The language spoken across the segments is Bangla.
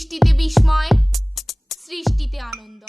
বৃষ্টিতে বিস্ময়, সৃষ্টিতে আনন্দ।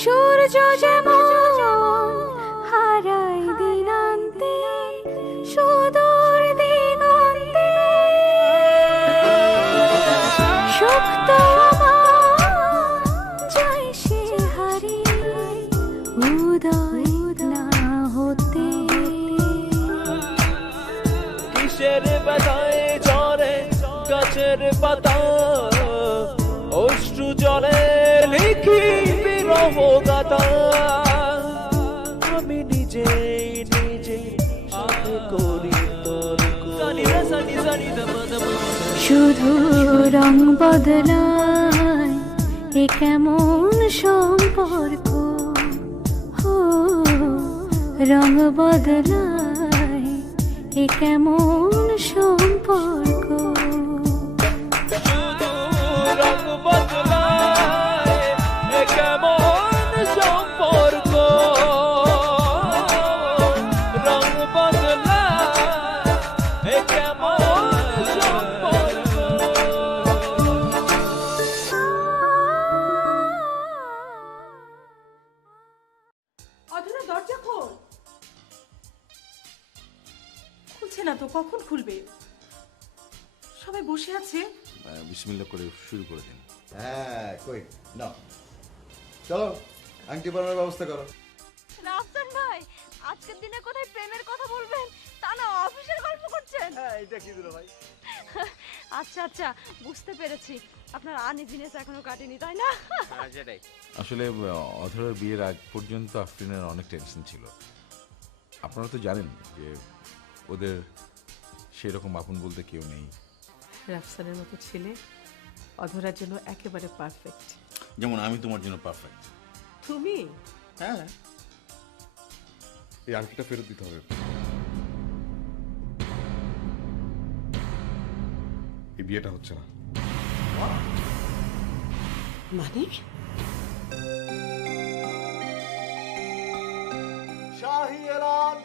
সূর্য যেমন হারায় দিনান্তে সুদূর দিগন্তে, সুপ্ত যায় সে হারিয়ে উদয় না হতে। কিসের ব্যথায় ঝরে গাছের পাতা, অশ্রু জলে লিখি বিরহ গাথা। আমি নিজে নিজে সাথে করি তোর শুধু রং বদলায় এ কেমন সম্পর্ক, হো রং বদলায় এ কেমন সম্পর্ক। শুধু রং বদলায় এ কেমন সম্পর্ক, রং বদলায় এ কেমন সম্পর্ক। অধরা দরজা খোল। খুলছে না তো, কখন খুলবে? সবাই বসে আছে। বিসমিল্লাহ করে শুরু করে দিন। হ্যাঁ কই না, চলো আংটি পরানোর ব্যবস্থা করো। রাফসান ভাই, আজকের দিনে কোথায় প্রেমের কথা বলবেন, তা না অফিসের গল্প করছেন? হ্যাঁ এটা কি দিল ভাই? আচ্ছা আচ্ছা, বুঝতে পেরেছি, আপনার আনইজিনেস এখনো কাটেনি, তাই না? আসলে অধরার বিয়ের আগ পর্যন্ত আফরিনের অনেক টেনশন ছিল। আপনারা তো জানেন যে ওদের সেরকম আপন বলতে কেউ নেই। রাফসানের মতো ছেলে অধরার জন্য একেবারে পারফেক্ট। যেমন আমি তোমার জন্য পারফেক্ট। তুমি? হ্যাঁ, এই আংটিটা ফেরত দিতে হবে। এই বিয়েটা হচ্ছে না। মানে শাহী এলান,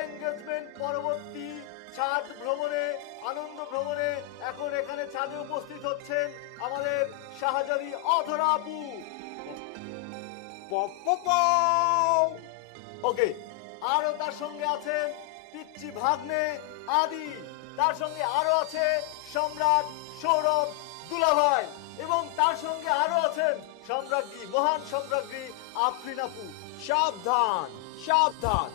এনগেজমেন্ট পরবর্তী ছাদ ভ্রমণে, আনন্দ ভ্রমণে এখন এখানে ছাদে উপস্থিত হচ্ছেন আমাদের শাহজাদি অধরা আপু। ওকে, আরো তার সঙ্গে আছেন পিচ্চি ভাগ্নে আদি, তার সঙ্গে আরো আছে সম্রাট সৌরভ দুলাভাই, এবং তার সঙ্গে আরো আছেন সম্রাজ্ঞী, মহান সম্রাজ্ঞী আফরিন আপু। সাবধান সাবধান,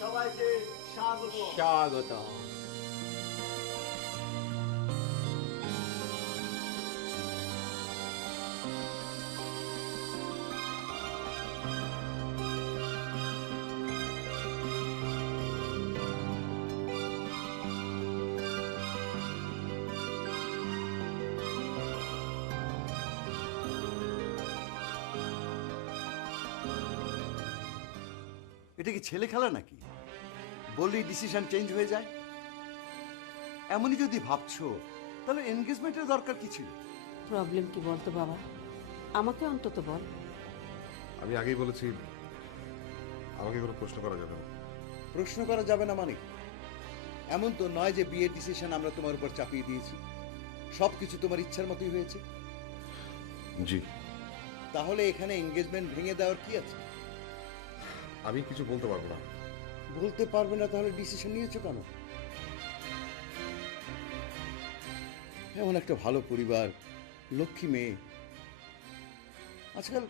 সবাইকে স্বাগত স্বাগত। এটা কি ছেলে খেলা নাকি? বললেই ডিসিশন চেঞ্জ হয়ে যায়? এমনই যদি ভাবছো তাহলে এনগেজমেন্টের দরকার কি ছিল? প্রবলেম কি বলতো বাবা, আমাকে অন্তত বল। আমি আগেই বলেছি আমাকে কোনো প্রশ্ন করা যাবে না। প্রশ্ন করা যাবে না মানে? এমন তো নয় যে বিয়ের ডিসিশন আমরা তোমার উপর চাপিয়ে দিয়েছি। সবকিছু তোমার ইচ্ছার মতোই হয়েছে। জি। তাহলে এখানে এনগেজমেন্ট ভেঙে দেওয়ার কি আছে? আমি কিছু বলতে পারবো না। বলতে পারবে না তাহলে ডিসিশন নিয়েছো কেন? এমন একটা ভালো পরিবার, লক্ষ্মী মেয়ে, আজকাল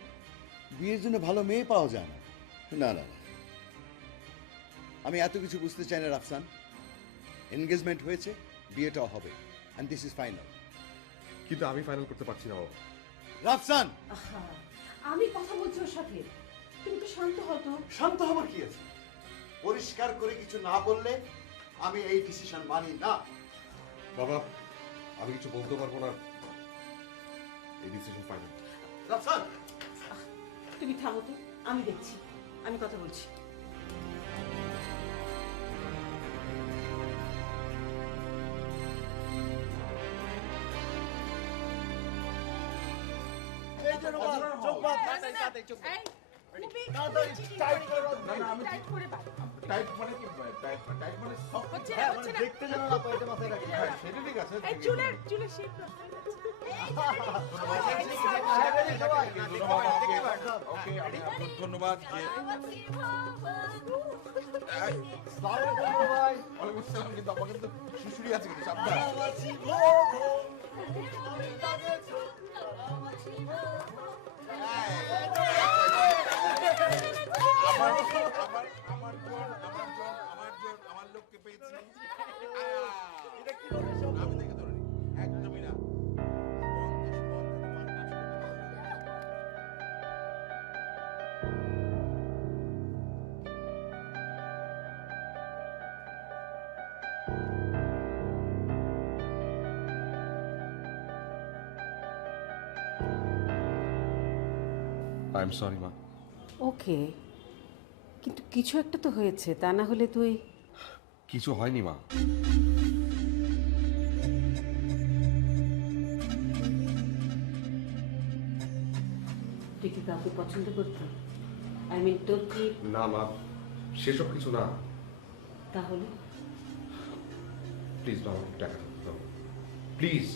বিয়ের জন্য ভালো মেয়ে পাওয়া যায় না। না না না, আমি এত কিছু বুঝতে চাই না রাফসান। এনগেজমেন্ট হয়েছে, বিয়েটাও হবে, এন্ড দিস ইজ ফাইনাল। কিন্তু আমি ফাইনাল করতে পারছি না বাবা। রাফসান, আমি কথা বলছি ওর সাথে, তুমি তো শান্ত হও তো। শান্ত হবার কি আছে? পরিষ্কার করে কিছু না বললে আমি এই ডিসিশন মানি না। বাবা আমি কিছু বলতে পারবো না, এই ডিসিশন ফাইনাল। রাফসান, তুমি থামো তো, আমি দেখছি, আমি কথা বলছি। এই যে রোমান, চোখ বাঁধ। তাড়াতাড়ি টাইট করে বাঁধ। টাইট মানে কি? টাইট মানে সব হ্যাঁ, মানে দেখতে যেন না পাই, এটা মাথায় রাখি। হ্যাঁ, সেটা ঠিক আছে। চুলের শেপ ওকে, আপনাকে ধন্যবাদ যে ভাই ওয়ালাইকুম আসসালাম। কিন্তু আমার কিন্তু শুশুড়ি আছে, কিন্তু সাবধান। আমার লোককে পেয়েছি। আমি দেখে ধরিনি, একদমই না। আই এম সরি মা। ওকে, কিন্তু কিছু একটা তো হয়েছে, তা না হলে তুই... কিছু হয়নি মা। তুই কি কাউকে পছন্দ করতি? আই মিন, তোর কি... না মা, সেসব কিছু না। তাহলে প্লিজ মা, আমাকে টাকা দাও প্লিজ।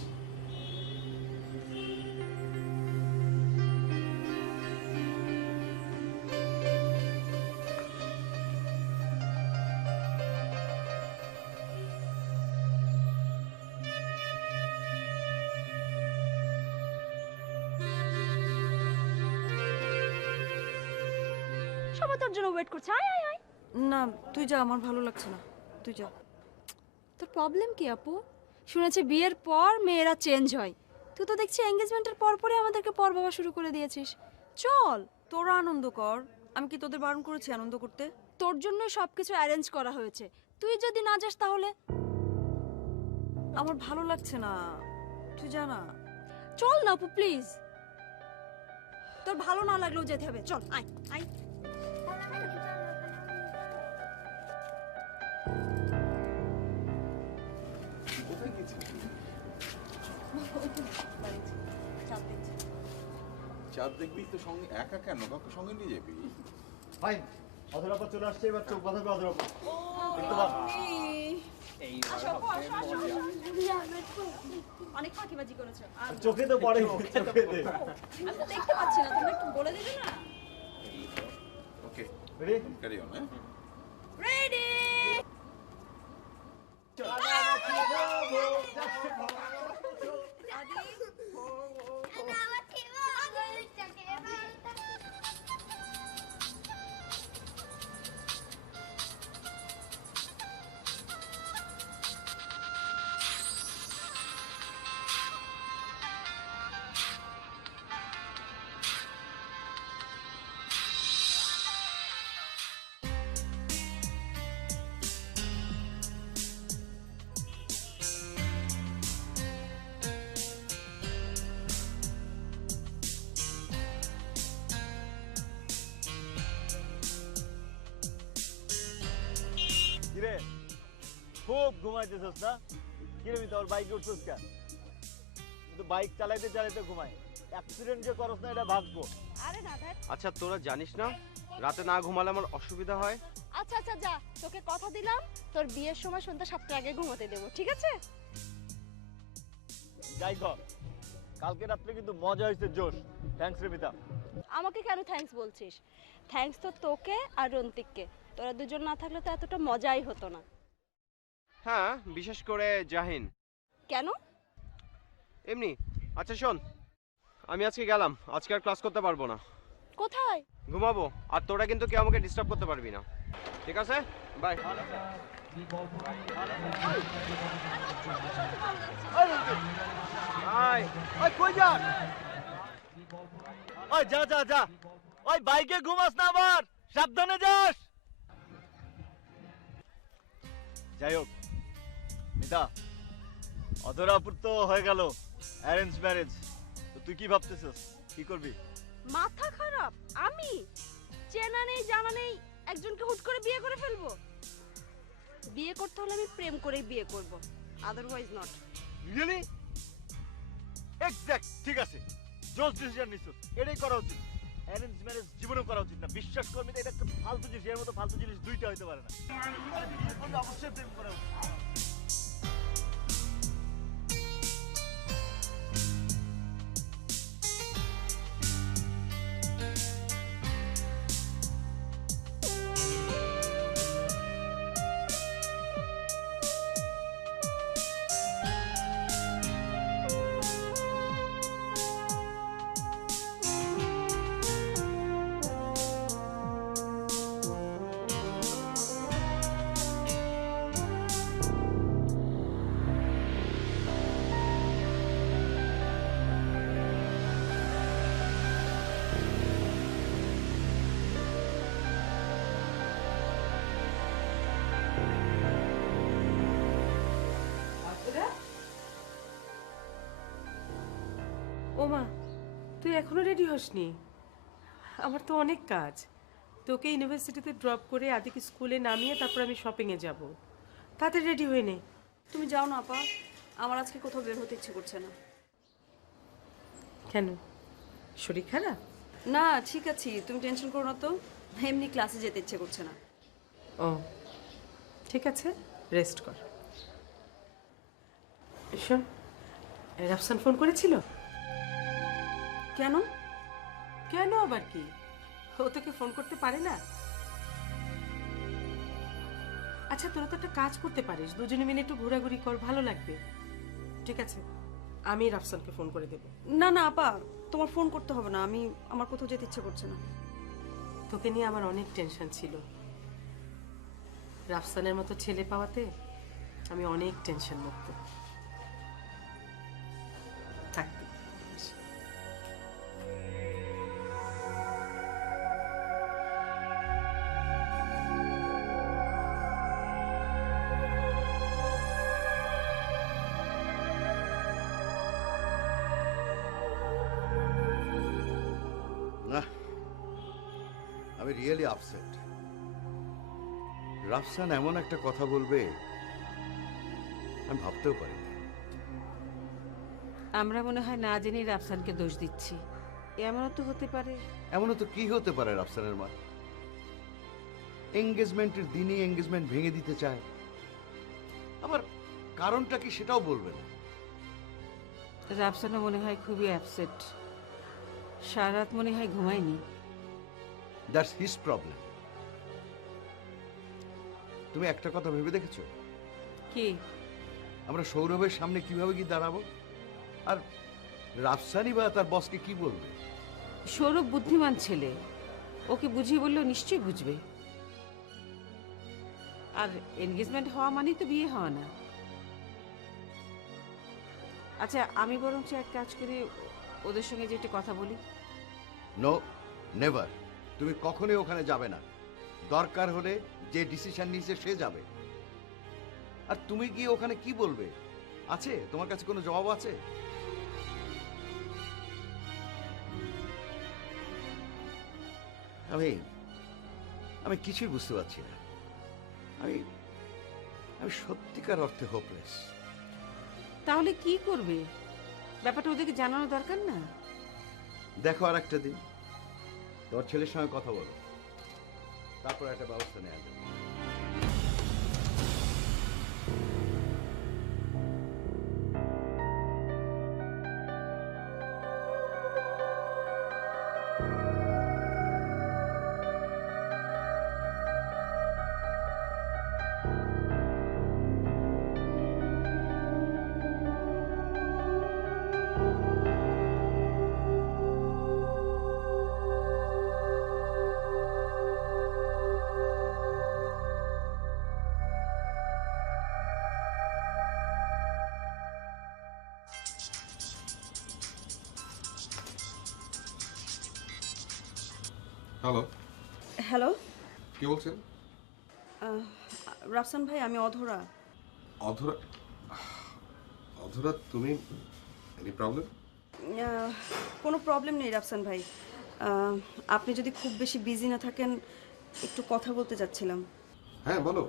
সবাই তোর জন্য ওয়েট করছে, আয় আয় আয়। না তুই যা, আমার ভালো লাগছে না, তুই যা। তোর প্রবলেম কি আপু? শুনেছি বিয়ের পর মেয়েরা চেঞ্জ হয়, তুই তো দেখছি এঙ্গেজমেন্টের পর পরে আমাদেরকে পর বাবা শুরু করে দিয়েছিস। চল তোরা আনন্দ কর, আমি কি তোদের বারণ করেছি আনন্দ করতে? তোর জন্যই সবকিছু অ্যারেঞ্জ করা হয়েছে, তুই যদি না যাস তাহলে? আমার ভালো লাগছে না, তুই যা না। চল না আপু প্লিজ, তোর ভালো না লাগলেও যেতে হবে, চল আয় আয়। কোথায় গেছিস? চাঁদ দেখবি তো সঙ্গে, একা কেন? কাউকে সঙ্গে নিয়ে যাবি? ভাই অধরাপা চলে আসছে, এবার চোখ বাঁধাবে অধরাপা। দেখতে পান অনেক ফাঁকিবাজি করেছো, চোখে তো পড়ে, চোখে দে। আমি তো দেখতে পাচ্ছি না, তুমি একটু বলে দিবে না? ওকে, রেডি ক্যারি অন। হ্যাঁ, রেডি। কিরে খুব ঘুমাইতেছস না? কিরে মিতা, ওর বাইকে উঠছস কেন? কিন্তু বাইক চালাইতে চালাইতে ঘুমাই, অ্যাক্সিডেন্ট যে করস না এটা ভাববো। আরে দাদা, আচ্ছা তোরা জানিস না রাতে না ঘুমালে আমার অসুবিধা হয়? আচ্ছা আচ্ছা যা, তোকে কথা দিলাম তোর বিয়ের সময় সন্ধ্যা 7টার আগে ঘুমোতে দেবো, ঠিক আছে? যাই কর, কালকে রাত্রে কিন্তু মজা হয়েছে, জোশ। থ্যাঙ্কস রে মিতা। আমাকে কেন থ্যাঙ্কস বলছিস? থ্যাঙ্কস তো তোকে আর রন্তিককে, তোরা দুজন না থাকলে তো এতটা মজাই হতো না। হ্যাঁ, বিশেষ করে জাহিন। কেন? এমনি। আচ্ছা শোন, আমি আজকে গেলাম, আজকে আর ক্লাস করতে পারবো না। কোথায়? ঘুমাবো, আর তোরা কিন্তু কেউ আমাকে ডিস্টার্ব করতে পারবি না, ঠিক আছে? বাই। ওই কই যাস? ওই যা যা যা, ওই বাইকে ঘুমাস না, আবার সাবধানে যাস। যাই হোক মিতা, অধরাপুর তো হয়ে গেল অ্যারেঞ্জ ম্যারেজ, তো তুই কি ভাবতেছিস, কি করবি? মাথা খারাপ? আমি চেনা নেই জানা নেই একজনকে হুট করে বিয়ে করে ফেলবো? বিয়ে করতে হলে আমি প্রেম করেই বিয়ে করব, আদারওয়াইজ নট। রিয়েলি? এক্স্যাক্ট, ঠিক আছে, জোস ডিসিশন নিছিস, এটাই করা উচিত। অ্যারেঞ্জ ম্যারেজ জীবনেও করা উচিত না, বিশ্বাস করবি, এটা একটা ফালতু জিনিস, এর মতো ফালতু জিনিস দুইটা হইতে পারে না। আরে বিয়ে করলে অবশ্যই প্রেম করা উচিত। ওমা, তুই এখনো রেডি হসনি? আমার তো অনেক কাজ। তোকে ইউনিভার্সিটিতে ড্রপ করে আদিকে স্কুলে নামিয়ে তারপর আমি শপিংয়ে যাব। তাড়াতাড়ি রেডি হয়ে নে। তুমি যাও না আপা, আমার আজকে কোথাও বের হতে ইচ্ছে করছে না। কেন, শরীর খারাপ? না ঠিক আছি, তুমি টেনশন করো না তো, এমনি ক্লাসে যেতে ইচ্ছে করছে না। ও ঠিক আছে, রেস্ট কর। শোন, রাফসান ফোন করেছিল? কেন? কেন আবার কি, ও তোকে ফোন করতে পারে না? আচ্ছা তোরা তো একটা কাজ করতে পারিস, দুজনে মিলে একটু ঘোরাঘুরি কর, ভালো লাগবে। ঠিক আছে, আমি রাফসানকে ফোন করে দেব। না না আপা, তোমার ফোন করতে হবে না, আমার কোথাও যেতে ইচ্ছে করছে না। তোকে নিয়ে আমার অনেক টেনশন ছিল। রাফসানের মতো ছেলে পাওয়াতে আমি অনেক টেনশন মুক্ত থাকতে। না, আমি রিয়েলি আপসেট। রাফসান এমন একটা কথা বলবে আমি ভাবতেও পারি না। আমরা মনে হয় না জেনেই রাফসানকে দোষ দিচ্ছি, এমনও তো হতে পারে। এমনও তো কি হতে পারে রাফসানের মা? এঙ্গেজমেন্টের দিনই এঙ্গেজমেন্ট ভেঙে দিতে চায়, আবার কারণটা কি সেটাও বলবে না। রাফসানও মনে হয় খুবই অ্যাপসেট, সারা রাত মনে হয় ঘুমায়নি। That's his problem. তুমি একটা কথা ভেবে দেখেছো কি? আমরা সৌরভের সামনে কিভাবে কি দাঁড়াবো, আর রাফসানি বা তার বসকে কি বলবে? সৌরভ বুদ্ধিমান ছেলে, ওকে বুঝিয়ে বললেও নিশ্চয়ই বুঝবে। আর এনগেজমেন্ট হওয়া মানেই তো বিয়ে হওয়া না। আচ্ছা আমি বরঞ্চ এক কাজ করি, ওদের সঙ্গে যে একটা কথা বলি। No, never. তুমি কখনোই ওখানে যাবে না। দরকার হলে যে ডিসিশন নিয়েছে সে যাবে। আর তুমি গিয়ে ওখানে কি বলবে? আছে তোমার কাছে কোনো জবাব আছে? আমি কিছুই বুঝতে পারছি না। আমি সত্যিকার অর্থে হোপলেস। তাহলে কি করবে? ব্যাপারটা ওদেরকে জানানো দরকার না? দেখো আর একটা দিন তোর ছেলের সঙ্গে কথা বলো, তারপর একটা ব্যবস্থা নেওয়া যাবে। হ্যালো, হ্যালো, কে বলছেন? রাফসান ভাই, আমি অধরা। অধরা? অধরা, তুমি এনি প্রবলেম? কোনো প্রবলেম নেই রাফসান ভাই। আপনি যদি খুব বেশি বিজি না থাকেন, একটু কথা বলতে চাচ্ছিলাম। হ্যাঁ বলো।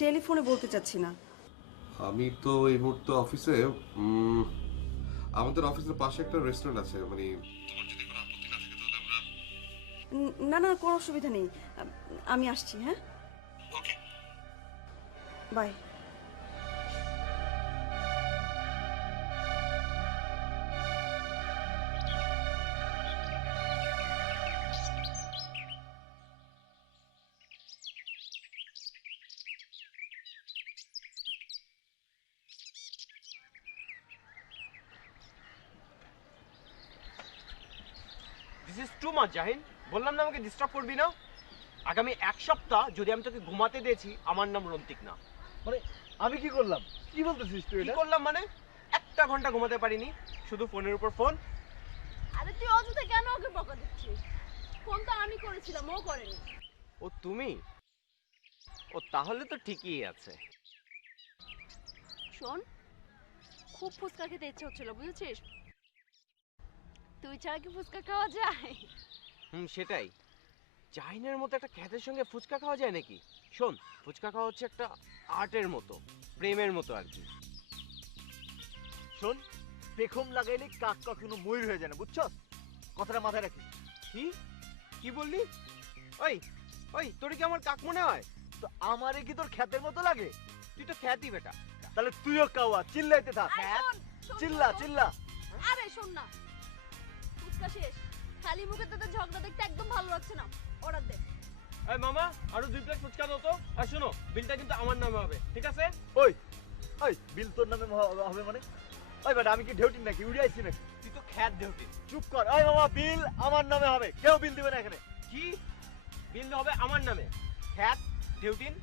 টেলিফোনে বলতে চাচ্ছি না। আমি তো এই মুহূর্তে অফিসে, আমাদের অফিসের পাশে একটা রেস্টুরেন্ট আছে, মানে তোমার যদি কোনো আপত্তি না থাকে তাহলে আমরা... না না, কোনো অসুবিধা নেই, আমি আসছি। হ্যাঁ, okay, bye. This is too much Jahin, বললাম না আমাকে ডিস্টার্ব করবি না। আগামী 1 সপ্তাহ যদি আমি তোকে ঘুমাতে দিয়েছি, আমার নাম রন্তিক না। মানে আমি কি করলাম? কি বলতেছিস তুই কি এটা? করলাম মানে? 1টা ঘন্টা ঘুমাতে পারিনি, শুধু ফোনের উপর ফোন। আরে তুই অযথা কেন ওকে বকা দিচ্ছিস? ফোন তো আমি করেছিলাম, ও করেনি। ও তুমি? ও তাহলে তো ঠিকই আছে। শোন, খুব ফুচকা খেতে ইচ্ছে হচ্ছিল, বুঝেছিস? তুই ছাড়া কি ফুচকা খাওয়া যায়? সেটাই। জাহিনের মতো একটা খ্যাতের সঙ্গে ফুচকা খাওয়া যায় নাকি? শোন, ফুচকা খাওয়া হচ্ছে একটা আর্টের মতো, প্রেমের মতো আর কি। শোন, পেখম লাগাইলে কাক কখনো ময়ূর হয়ে যায় না, বুঝছস? কথাটা মাথায় রাখিস। কি কি বললি? ওই ওই, তোর কি আমার কাক মনে হয়? তো আমারে কি তোর খ্যাতের মতো লাগে? তুই তো খ্যাতি বেটা। তাহলে তুইও কাওয়া, চিল্লাইতে থাক। আরে শোন, শোন, চিল্লা শোন। চিল্লা। আরে শোন না, ফুচকা শেষ, খালি মুখে তোদের ঝগড়া দেখতে একদম ভালো লাগছে না। অর্ডার দে। এই মামা, আরো 2 প্লেট ফুচকা দাও তো। আর শোনো, বিলটা কিন্তু আমার নামে হবে, ঠিক আছে? ওই ওই, বিল তোর নামে হবে মানে? ওই বেটা, আমি কি ঢেউটিন নাকি, উড়ে আইছি নাকি? তুই তো খ্যাত দেউটি। চুপ কর। ওই মামা, বিল আমার নামে হবে, কেউ বিল দিবে না এখানে। কি বিল হবে আমার নামে? খ্যাত দেউটিন?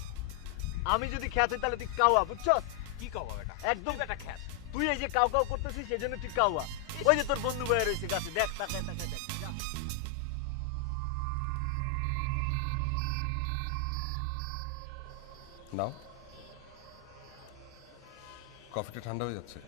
আমি যদি খ্যাত হই তাহলে তুই কাওয়া, বুঝছস? কি কও বেটা? একদম বেটা খ্যাত। তুই এই যে কাউ কাউ করতেছিস, সেই জন্য তুই কাওয়া। ওই যে তোর বন্ধু বয়ে রয়েছে গাছে, দেখ, তাকায় তাকায় দেখ। যা। নাও, কফিটা ঠান্ডা হয়ে যাচ্ছে।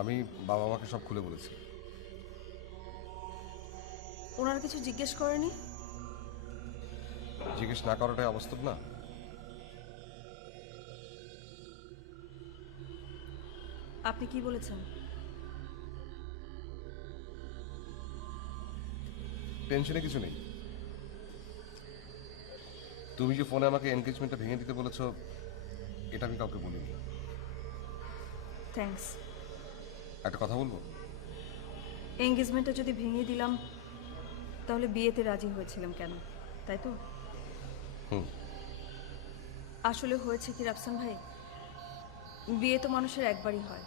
আমি বাবা মাকে সব খুলে বলেছি। ওনারা কিছু জিজ্ঞেস করেনি? জিজ্ঞেস না করাটাই অবাস্তব না? আপনি কি বলেছেন? টেনশনে কিছু নেই। তুমি যে ফোনে আমাকে এনগেজমেন্টটা ভেঙে দিতে বলেছো, এটা আমি কাউকে বলিনি। থ্যাঙ্কস। একটা কথা বলবো? এঙ্গেজমেন্টটা যদি ভেঙে দিলাম, তাহলে বিয়েতে রাজি হয়েছিলাম কেন, তাই তো? আসলে হয়েছে কি রাফসান ভাই, বিয়ে তো মানুষের একবারই হয়।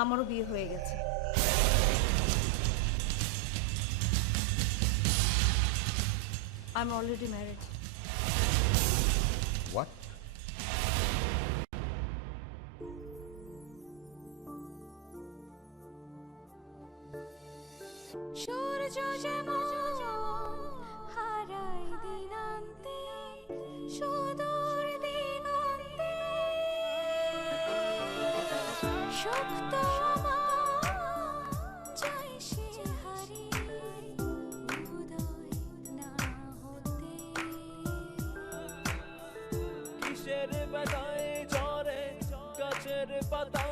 আমারও বিয়ে হয়ে গেছে। I'm already married. What? সূর্য যেমন হারায় দিনান্তে, সুদূর দিগন্তে সুপ্ত আমার চাই সে হারিয়ে উদয় না হতে। কিসের বেলায় ঝরে গাছের পাতা